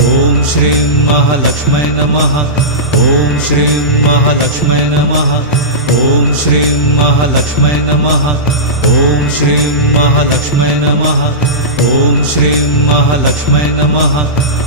ॐ श्रीं महालक्ष्मै नमः। ॐ श्रीं महालक्ष्मै नमः। ॐ श्रीं महालक्ष्मै नमः। ॐ श्रीं महालक्ष्मै नमः। ॐ श्रीं महालक्ष्मै नमः।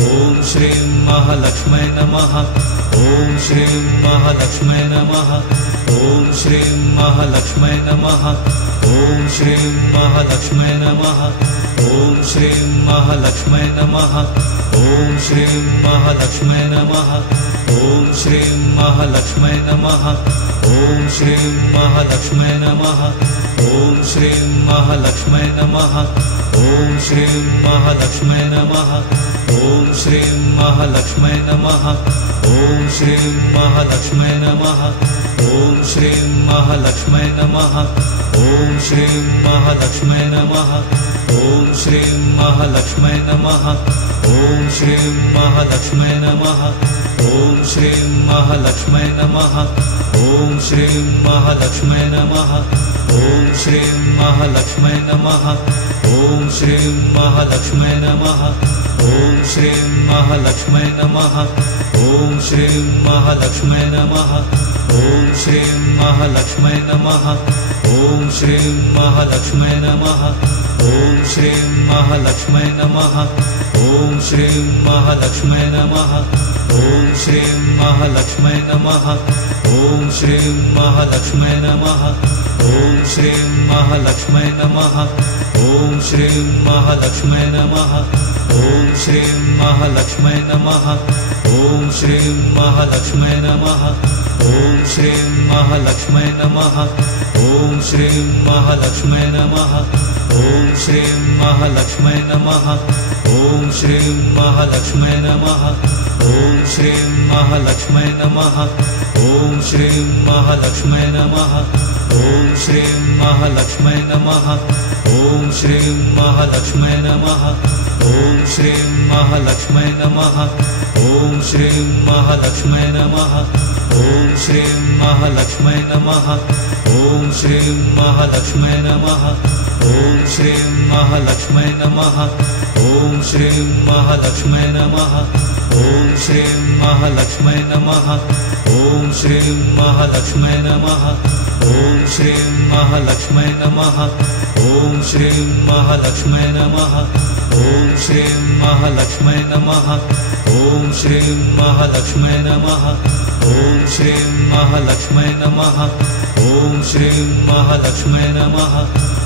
ॐ श्रीं महालक्ष्मै नमः। ॐ श्रीं महालक्ष्मै नमः। ॐ श्रीं महालक्ष्मै नमः। ॐ श्रीं महालक्ष्मै नमः। ॐ श्रीं महालक्ष्मै नमः ॐ श्रीं महालक्ष्मै नमः। ॐ श्रीं महालक्ष्मै नमः। ॐ श्रीं महालक्ष्मै नमः। ॐ श्रीं महालक्ष्मै नमः। ॐ श्रीं महालक्ष्मै नमः। ॐ श्रीं महालक्ष्मै नमः। ॐ श्रीं महालक्ष्मै नमः। ॐ श्रीं महालक्ष्मै नमः। ॐ श्रीं महालक्ष्मै नमः। ॐ श्रीं महालक्ष्मै नमः ॐ श्रीं महालक्ष्मै नमः ॐ श्रीं महालक्ष्मै नमः ॐ श्रीं महालक्ष्मै नमः ॐ श्रीं महालक्ष्मै नमः ॐ श्रीं महालक्ष्मै नमः ॐ श्रीं महालक्ष्मै नमः ॐ श्रीं महालक्ष्मै नमः ॐ श्रीं महालक्ष्मै नमः ॐ श्रीं महालक्ष्मै नमः ॐ श्रीं महालक्ष्मै नमः ॐ श्रीं महालक्ष्मै नमः ॐ श्रीं महालक्ष्मै नमः ॐ श्रीं महालक्ष्मै नमः ॐ श्रीं महालक्ष्मै नमः ॐ श्रीं महालक्ष्मै नमः ॐ श्रीं महालक्ष्मै नमः ॐ श्रीं महालक्ष्मै नमः ॐ श्रीं महालक्ष्मै नमः ॐ श्रीं महालक्ष्मै नमः ॐ श्रीं महालक्ष्मै नमः। ॐ श्रीं महालक्ष्मै नमः। ॐ श्रीं महालक्ष्मै नमः। ॐ श्रीं महालक्ष्मै नमः। ॐ श्रीं महालक्ष्मै नमः ॐ श्रीं महालक्ष्मै नमः ॐ श्रीं महालक्ष्मै नमः ॐ श्रीं महालक्ष्मै नमः ॐ श्रीं महालक्ष्मै नमः ॐ श्रीं महालक्ष्मै नमः ॐ श्रीं महालक्ष्मै नमः ॐ श्रीं महालक्ष्मै नमः ॐ श्रीं महालक्ष्मै नमः ॐ श्रीं महालक्ष्मै नमः ॐ श्रीं महालक्ष्मै नमः। ॐ श्रीं महालक्ष्मै नमः। ॐ श्रीं महालक्ष्मै नमः। ॐ श्रीं महालक्ष्मै नमः। ॐ श्रीं महालक्ष्मै नमः। ॐ श्रीं महालक्ष्मै नमः।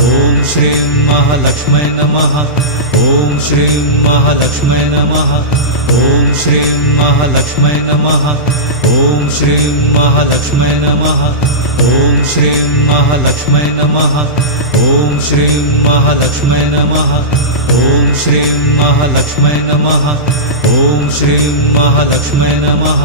ॐ श्रीं महालक्ष्मै नमः। ॐ श्रीं महालक्ष्मै नमः। ॐ श्रीं महालक्ष्मै नमः। ॐ श्रीं महालक्ष्मै नमः। ॐ श्रीं महालक्ष्मै नमः। ॐ श्रीं महालक्ष्मै नमः। ॐ श्रीं महालक्ष्मै नमः। ॐ श्रीं महालक्ष्मै नमः।